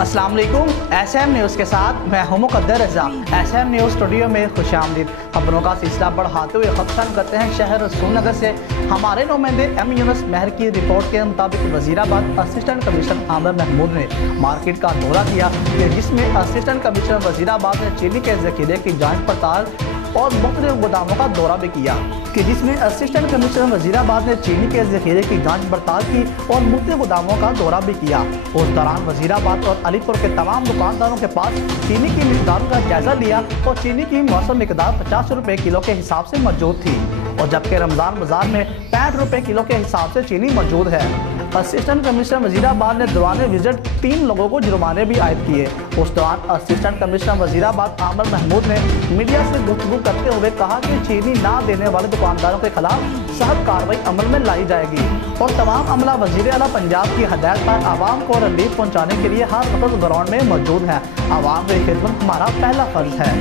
अस्सलाम वालेकुम। SM news के साथ मैं हूं मुक़द्दर रज़ा। SM न्यूज़ स्टूडियो में खुशामदीद। खबरों का सिलसिला बढ़ाते हुए खबरन करते हैं शहर रसूलनगर से। हमारे नुमाइंदे M यूनुस महर की रिपोर्ट के मुताबिक वज़ीराबाद असिस्टेंट कमिश्नर आमिर महमूद ने मार्केट का दौरा किया, जिसमें असिस्टेंट कमिश्नर वज़ीराबाद ने चीनी के ज़ख़ीरे की जाँच पड़ताल और मुख्तलिफ गोदामों का दौरा भी किया, जिसमें असिस्टेंट कमिश्नर वज़ीराबाद ने चीनी के ज़ख़ीरे की जांच पड़ताल की और मुख्तलिफ गोदामों का दौरा भी किया। उस दौरान वज़ीराबाद और अलीपुर के तमाम दुकानदारों के पास चीनी की मिकदार का जायजा लिया और चीनी की मौसम मिकदार 50 रुपये किलो के हिसाब से मौजूद थी, और जबकि रमज़ान बाजार में 65 रुपये किलो के हिसाब से चीनी मौजूद है। असिस्टेंट कमिश्नर वज़ीराबाद ने दौरान विजिट 3 लोगों को जुर्माने भी आयद किए। उस दौरान असिस्टेंट कमिश्नर वज़ीराबाद आमिर महमूद ने मीडिया से गुफ्तगू करते हुए कहा कि चीनी ना देने वाले दुकानदारों के खिलाफ सख्त कार्रवाई अमल में लाई जाएगी और तमाम अमला वज़ीर आला पंजाब की हदायत पर आवाम को रिलीफ पहुँचाने के लिए हर वक्त ग्राउंड में मौजूद है। आवाम की खिदमत हमारा पहला फर्ज है।